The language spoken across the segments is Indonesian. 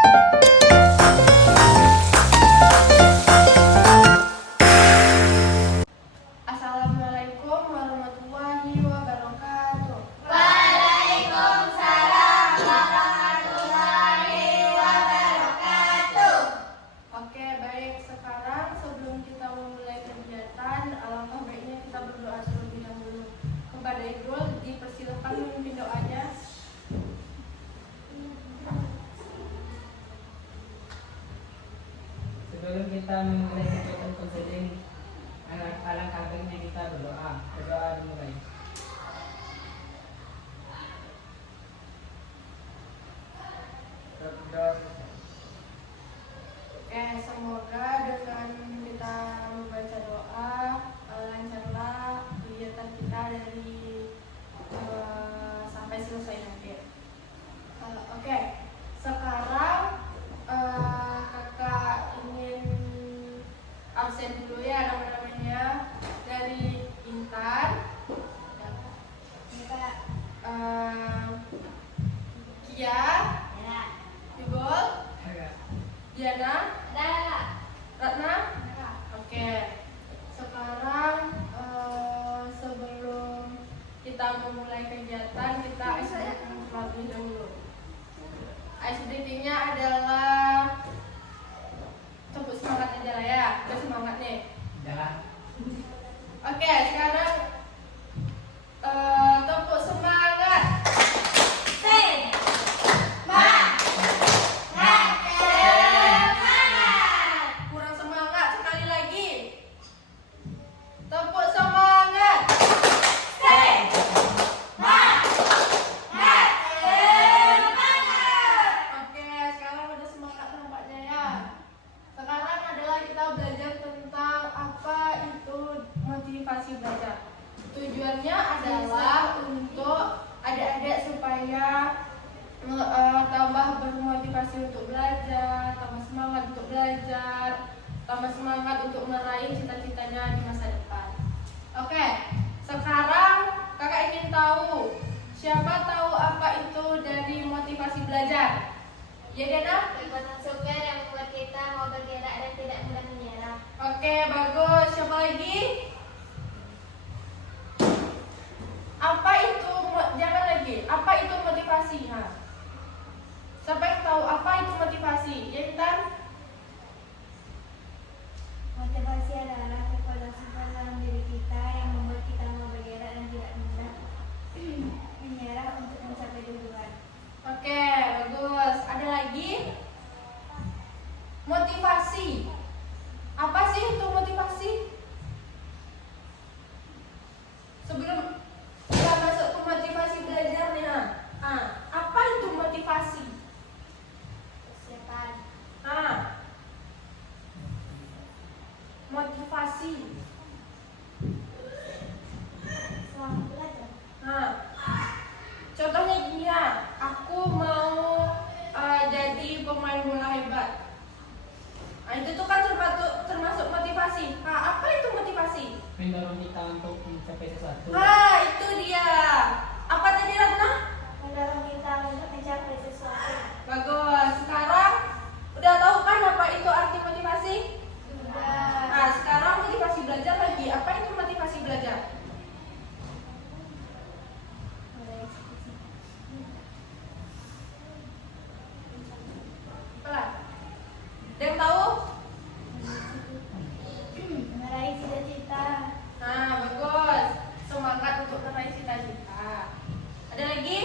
Assalamualaikum warahmatullahi wabarakatuh. Waalaikumsalam warahmatullahi wabarakatuh. Oke, baik. Sekarang sebelum kita memulai kegiatan, alangkah baiknya kita berdoa terlebih dahulu. Kepada Ibu, dipersilakan memimpin doanya. Sebelum kita memulai kegiatan konseling, alangkah baiknya kita berdoa. Berdoa dimulai. Berdoa. Oke, semoga dengan kita membaca doa lancarlah kegiatan kita dari sampai selesai nanti. Oke, sekarang kakak ingin absen dulu ya nama-namanya. Dari Intan, Kia, Tibol, Diana, Ratna. Oke, sekarang sebelum kita memulai kegiatan, kita ice breaking terlebih dahulu. Ice breaking-nya adalah tepuk semangat aja lah ya, bersemangat nih. Dah. Oke, sekarang tepuk semangat. Kurang semangat, sekali lagi. Tepuk semangat. Oke, sekarang udah semangat nampaknya ya. Sekarang adalah kita belajar tentang apa itu motivasi belajar. Tujuannya adalah untuk adik-adik supaya tambah bermotivasi untuk belajar, tambah semangat untuk belajar, tambah semangat untuk meraih cita-citanya di masa depan. Oke, sekarang kakak ingin tahu, siapa tahu apa itu dari motivasi belajar? Ya, Dana? Kekuatan super yang membuat kita mau bergerak dan tidak mudah menyerah. Oke, bagus. Siapa lagi? Apa itu? Jangan lagi. Apa itu motivasi? Siapa yang tahu apa itu motivasi? Ya, Intan? Motivasi adalah kekuatan super dalam diri kita yang membuat kita mau bergerak dan tidak mudah menyerah untuk mencapai tujuan. Oke, bagus. Ada lagi? Motivasi. Apa sih itu motivasi? Sebelum kita masuk ke motivasi belajar nih, apa itu motivasi? Persiapan. Motivasi. Semangat belajar. Contohnya gini ya, aku mau jadi pemain bola hebat. Itu tuh kan termasuk motivasi. Apa itu motivasi? Mendorong kita untuk mencapai sesuatu. Itu dia. Apa tadi, Ratna? Mendorong kita untuk mencapai sesuatu. Bagus. Sekarang udah tahu kan apa itu arti motivasi? Sudah. Sekarang motivasi belajar lagi. Apa itu motivasi belajar? Pelan. Ada yang tahu? Meraih cita-cita. Bagus. Semangat untuk meraih cita-cita. Ada lagi?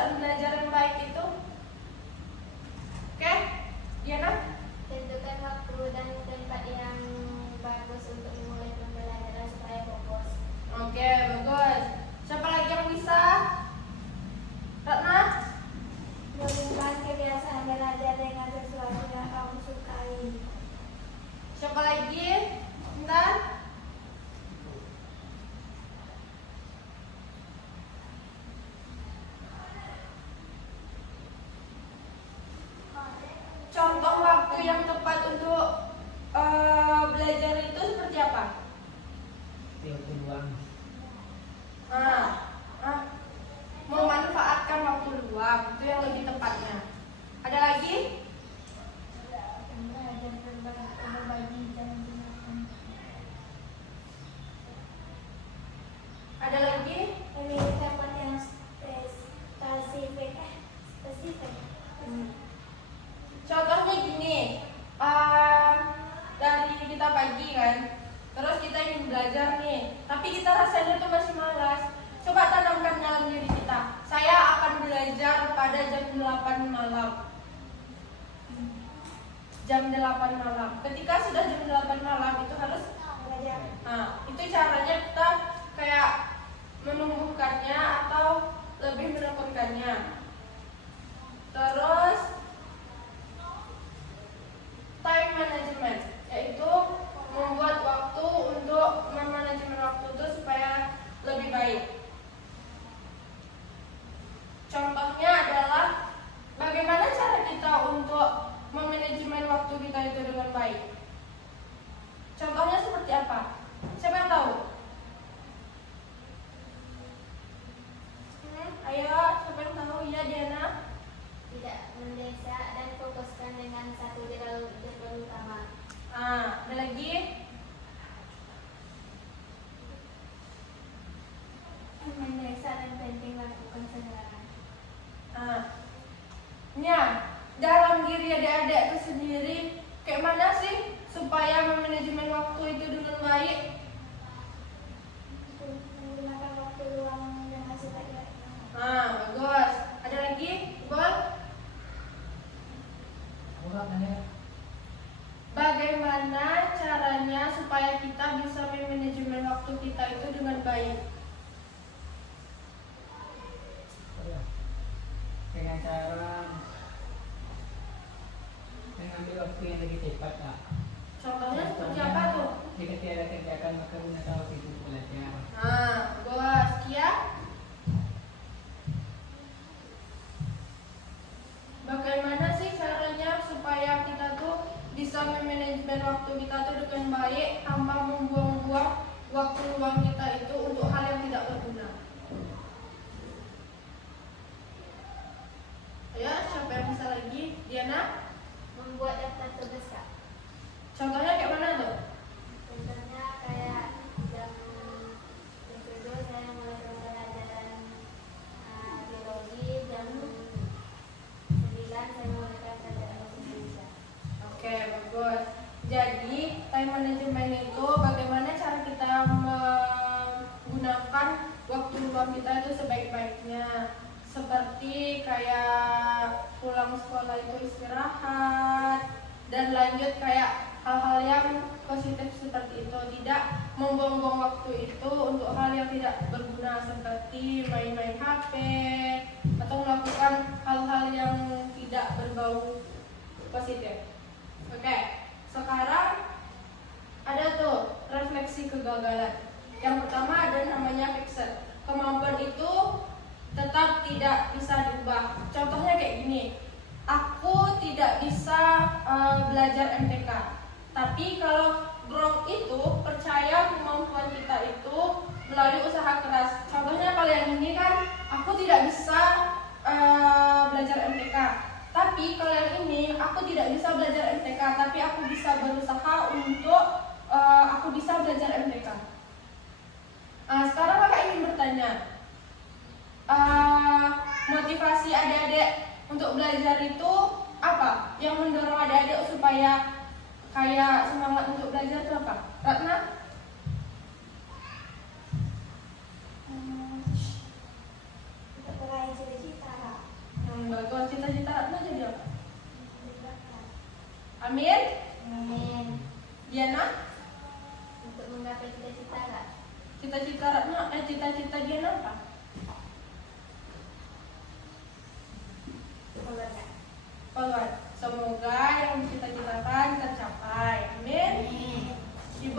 kebiasaan belajar yang baik itu? Oke, Diana? Tentukan waktu dan tempat yang bagus untuk memulai pembelajaran supaya fokus. Oke, bagus. Siapa lagi yang bisa? Ratna? Gabungkan kebiasaan belajar dengan sesuatu yang kamu sukai. Siapa lagi? Intan? Contoh waktu yang tepat untuk belajar itu seperti apa? Waktu luang. Memanfaatkan waktu luang itu yang lebih tepatnya. Ada lagi? Belajar berbagi dan menggunakan. Ada lagi? Memilih tempat yang spesifik. Contohnya gini, dari kita pagi kan, terus kita ingin belajar nih, tapi kita rasanya tuh masih malas. Coba tanamkan dalam diri kita, saya akan belajar pada jam 8 malam. Jam 8 malam. Ketika sudah jam 8 malam itu harus Belajar. Nah, itu caranya kita kayak menumbuhkannya atau lebih menekankannya. Terus time management, yaitu membuat waktu untuk memanajemen waktu itu supaya lebih baik. Contohnya adalah bagaimana cara kita untuk memanajemen waktu kita itu dengan baik. Contohnya seperti apa? Siapa yang tahu? Ayo, siapa yang tahu? Ya, Diana. Tidak mendesak dan fokuskan dengan satu jadwal utama. Ada lagi? Mendesak dan penting lakukan segera. Dalam diri adik-adik itu sendiri, kayak mana sih supaya memanajemen waktu itu dengan baik? Menggunakan waktu luang dengan sebaik-baiknya. Bagus. Ada lagi? Gol? Aku nggak nanya. Bagaimana caranya supaya kita bisa memanajemen waktu kita itu dengan baik? Dengan cara mengambil waktu yang lebih cepat lah. Contohnya seperti apa tuh? Jika tiada kerjakan maka gunakan waktu itu untuk belajar. Bagus. Kia? Bagaimana sih caranya supaya kita tuh bisa memanajemen waktu kita tuh dengan baik tanpa membuang-buang waktu luang kita itu untuk hal yang tidak berguna? Ayo, siapa yang bisa lagi? Diana? Membuat daftar tugas, Kak. Contohnya kayak mana tuh? Contohnya kayak jam 7 saya mulai pembelajaran biologi, jam 9 saya mulai pelajaran bahasa Indonesia. Oke, bagus. Jadi, time management itu bagaimana cara kita menggunakan waktu luang kita itu sebaik-baiknya. Seperti kayak pulang sekolah itu istirahat, dan lanjut kayak hal-hal yang positif seperti itu. Tidak membuang-buang waktu itu untuk hal yang tidak berguna seperti main-main HP atau melakukan hal-hal yang tidak berbau positif. Oke, sekarang ada tuh refleksi kegagalan. Yang pertama ada namanya fixer. Kemampuan itu tetap tidak bisa diubah. Contohnya kayak gini, aku tidak bisa belajar MTK, tapi kalau growth itu percaya kemampuan kita itu melalui usaha keras. Contohnya kalau yang ini kan, aku tidak bisa belajar MTK, tapi kalau yang ini aku tidak bisa belajar MTK, tapi aku bisa berusaha untuk aku bisa belajar MTK. Sekarang kakak ingin bertanya, motivasi adik-adik untuk belajar itu apa? Yang mendorong adik-adik supaya kayak semangat untuk belajar itu apa? Ratna? Untuk meraih cita-cita, Kak. Cita-cita Ratna, cita-cita dia apa? Keluar. Semoga yang cita-citakan tercapai. Amin. Ibu,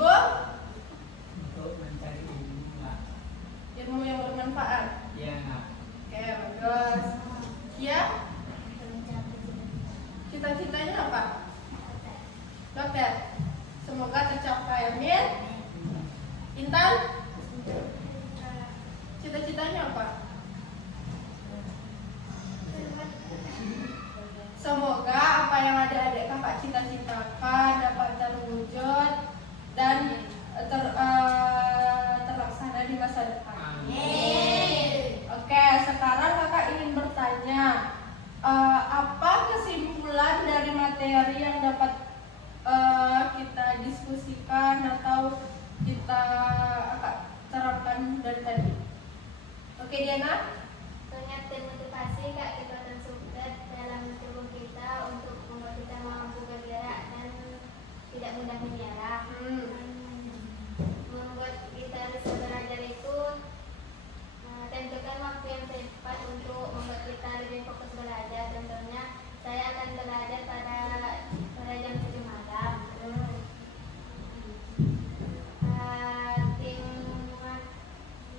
Untuk mencari ilmu yang bermanfaat. Iya nak. Oke, bagus. Ya, cita-citanya apa? Dokter. Semoga tercapai. Amin. Intan, cita-citanya apa? Semoga apa yang adik-adik kakak cita-citakan dapat terwujud dan terlaksana di masa depan. Oke, sekarang kakak ingin bertanya, apa kesimpulan dari materi yang dapat kita diskusikan atau kita terapkan dari tadi? Oke, Diana? Sangat termotivasi Kak kekuatan suket dalam tubuh kita untuk membuat kita mampu bergerak dan tidak mudah menyerah. Membuat kita bisa belajar itu tentukan waktu yang tepat untuk membuat kita lebih fokus belajar. Contohnya saya akan belajar pada jam 7 malam.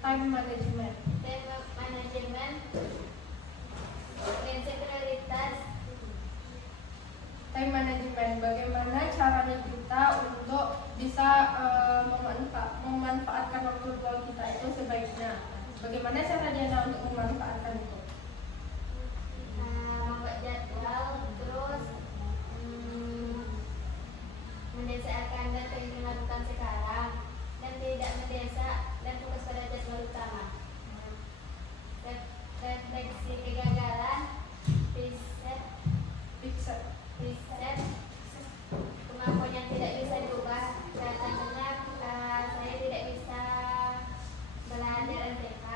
Time management. Manajemen prinsip prioritas. Time management, bagaimana caranya kita untuk bisa memanfaatkan waktu luang kita itu sebaiknya. Bagaimana cara Diana untuk memanfaatkan itu? Membuat jadwal, terus mendesakan dan ingin lakukan sekarang, dan tidak mendesak dan fokus pada jadwal utama. Refleksi kegagalan, riset kemampuan yang tidak bisa diubah. Contohnya saya tidak bisa belajar MTK.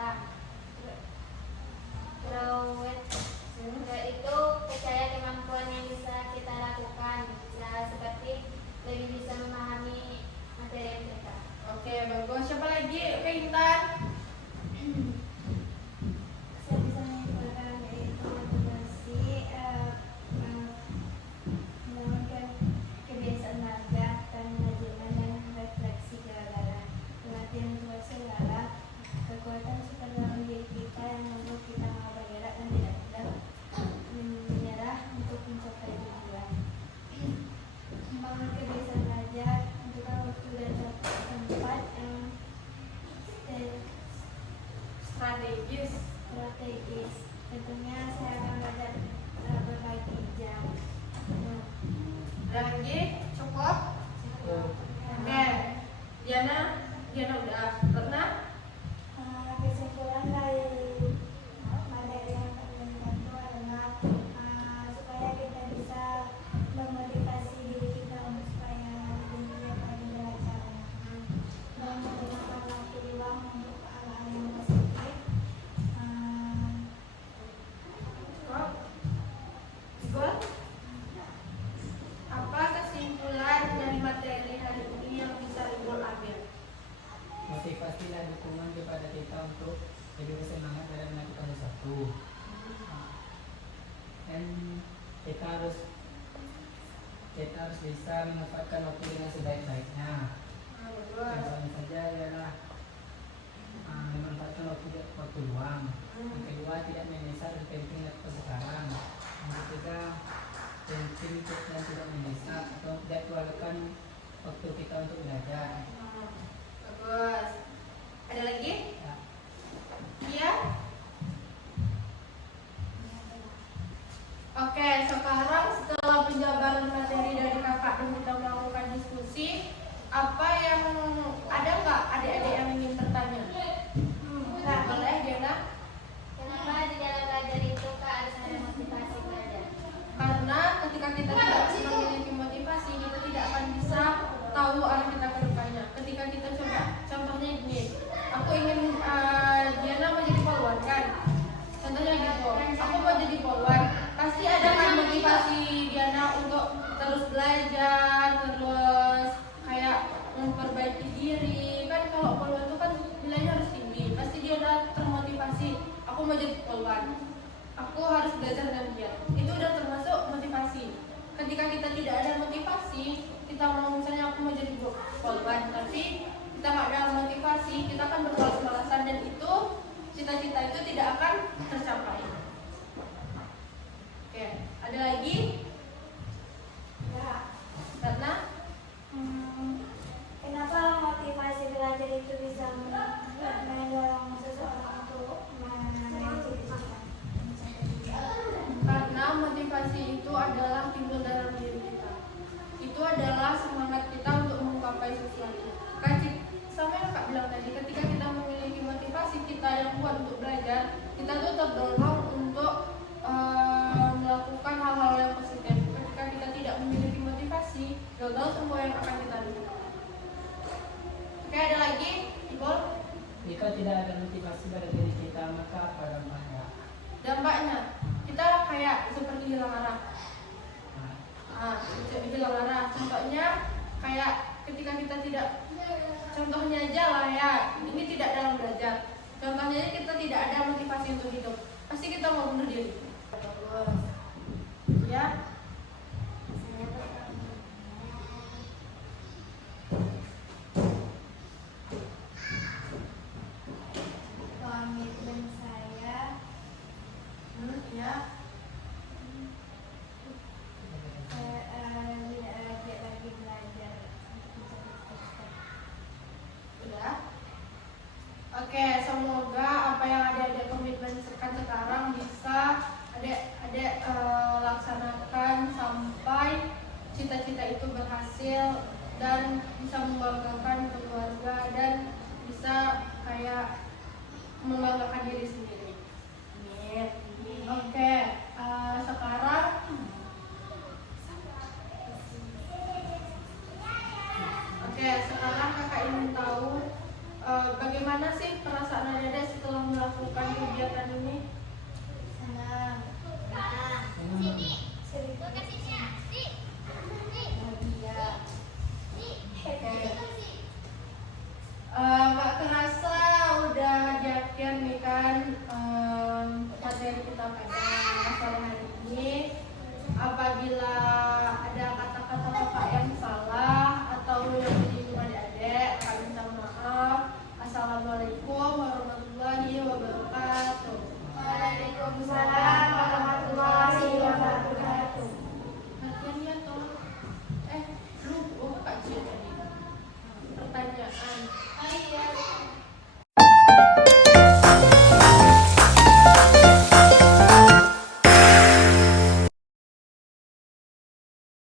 Itu percaya kemampuan yang bisa kita lakukan, seperti lebih bisa memahami materi MTK. Oke, bagus. Siapa lagi? Oke, Intan. Saya bisa menyimpulkan yaitu motivasi, melakukan kebiasaan belajar dan manajemen dan refleksi kegagalan. Latihan motivasi adalah kekuatan super dalam diri kita yang membuat kita mau bergerak dan tidak mudah menyerah untuk mencapai tujuan. Membangun kebiasaan belajar, tentukan waktu dan tempat yang strategis. Tentunya saya akan belajar berbagi jam. Ada lagi? Cukup? Oke. Diana udah. Ratna? Kesimpulan dari materi yang kami bantu adalah supaya kita bisa memotivasi diri kita untuk supaya lebih pada belajarnya dan menggunakan waktu luang untuk hal-hal yang positif. Igor? Apa kesimpulan dari materi hari ini yang bisa Igor ambil? Motivasi dan dukungan kepada kita untuk lebih bersemangat dalam melakukan sesuatu. Dan kita harus bisa memanfaatkan waktu dengan sebaik-baiknya. Contohnya saja ialah memanfaatkan waktu luang. Yang kedua, tidak menyesal dan penting atau sekarang. Yang ketiga, penting dan tidak menyesal atau jadwalkan waktu kita untuk belajar. Bagus. Ada lagi? Ya. Iya? Oke, sekarang setelah penjabaran materi dari kakak dan kita melakukan diskusi, ada nggak adik-adik yang jawaban. Aku harus belajar dengan giat. Itu udah termasuk motivasi. Ketika kita tidak ada motivasi, kita mau misalnya aku mau jadi polwan, tapi kita nggak ada motivasi, kita akan bermalas-malasan dan itu cita-cita itu tidak akan tercapai. Oke, ada lagi? Ya. Karena Kenapa motivasi belajar itu bisa mendorong seseorang untuk mencapai cita-cita? karena motivasi itu adalah timbul dalam diri kita. Itu adalah semangat kita untuk menggapai sesuatu. Sama yang Kak bilang tadi, ketika kita memiliki motivasi kita yang kuat untuk belajar, kita tuh terdorong untuk melakukan hal-hal yang positif. Ketika kita tidak memiliki motivasi, gagal semua yang akan kita lakukan. Oke, ada lagi? Ibu? Jika tidak ada motivasi pada diri kita, maka apa dampaknya? Dampaknya, kita kayak seperti hilang arah. Hilang arah. Contohnya kayak ketika kita tidak, contohnya aja lah ya, ini tidak dalam belajar. Contohnya aja kita tidak ada motivasi untuk hidup, pasti kita mau bunuh diri. Ya. Komitmen saya Ya. tidak lagi belajar untuk mencapai cita-cita. Udah. Oke, semoga apa yang adik-adik komitmenkan sekarang bisa adik-adik laksanakan sampai cita-cita itu berhasil dan bisa membanggakan keluarga dan bisa kayak membanggakan diri sendiri. Amin. Oke, sekarang sekarang kakak ingin tahu bagaimana sih perasaan adik-adik setelah melakukan kegiatan ini